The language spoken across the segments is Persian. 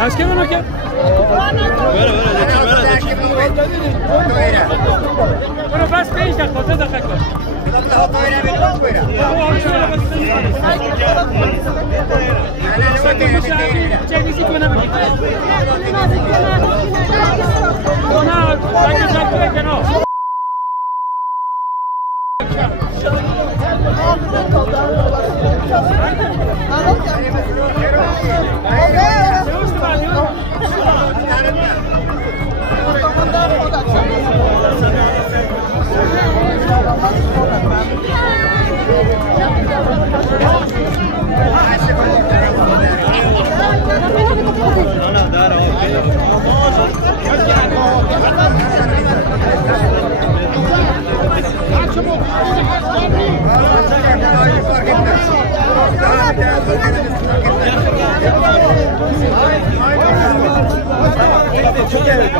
از که منو که؟ برو بس پیش در خاطر دقیق کن چیزی کنه بگید کنه بگید دکتر کنه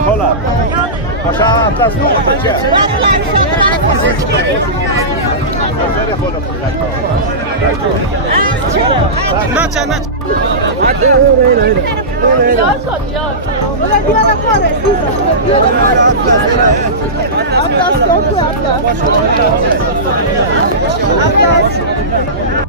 Kolla. Wasza atlas nu, cię. Nacia, nacia. Atlas.